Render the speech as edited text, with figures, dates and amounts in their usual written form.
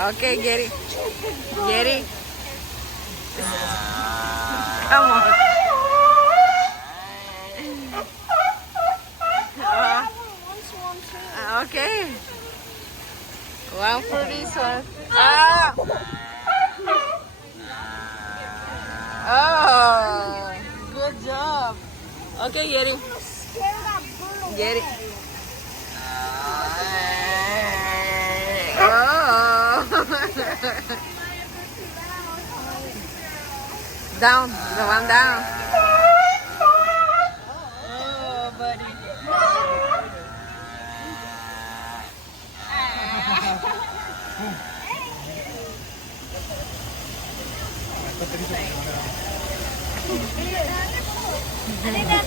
Okay, get it. Get it. Come on. Okay. One for this one. Ah! Oh, good job. Okay, get it. Get it. Oh. Down. The one down. Oh, buddy. Ano